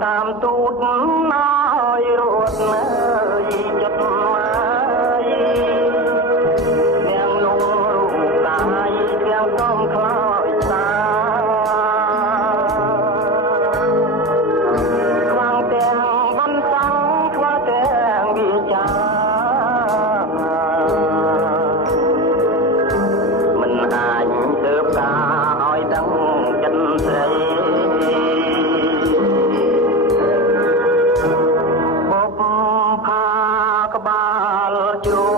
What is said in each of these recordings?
តាមទូតឲ្យរត់នៅចិត្តមកទាំងនោះរូបកាយទាំងសំខ្លោចសាខ្លាំងទាំងបន្សាំងខ្វះទាំងវាចាមិនអាចទៅការឲ្យដឹងចិត្តស្រីជ្រោ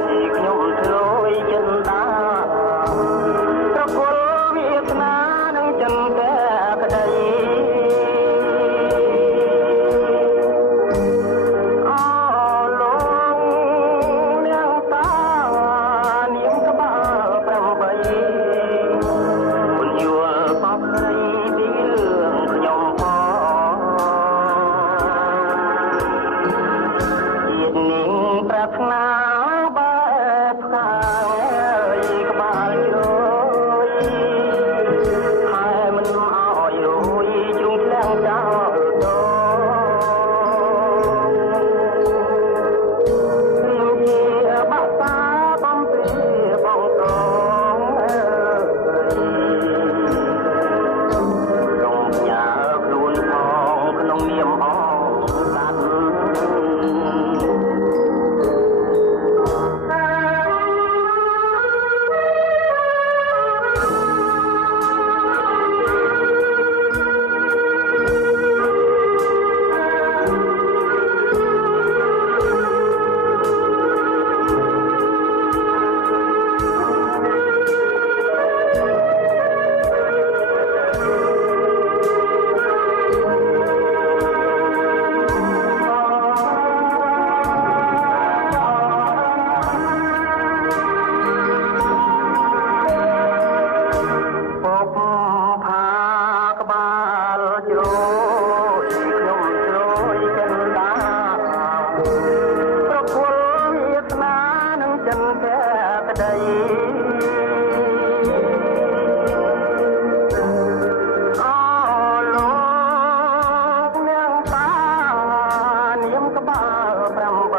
យខ្ញុំធ្លយចិនតាប្រគល់វាសនានឹងចិនតែក្តីអូលោកនាងតានាងក្បាល8មិនយល់បបស្រីពីរឿងខ្ញុំផងនាងប្រាថ្នាបែបខាងក្បាលជ្រោយហើយមិនឲ្យរួយជ្រុងឆ្លាំងចោលតព្រៀងជាបាក់តាបំព្រាបងកងរំញើខ្លួនផងក្នុងនាមអងសាត់ជ្រោយខ្ញុំជ្រោយចិនតាប្រគល់វាសនានឹងចិនតែក្តីអូលោកនាងតានាងក្បាល8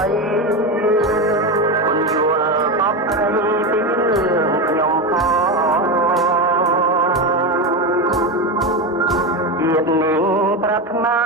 មិនយល់បបស្រីពីរឿងខ្ញុំផងជាតិនាងប្រាថ្នា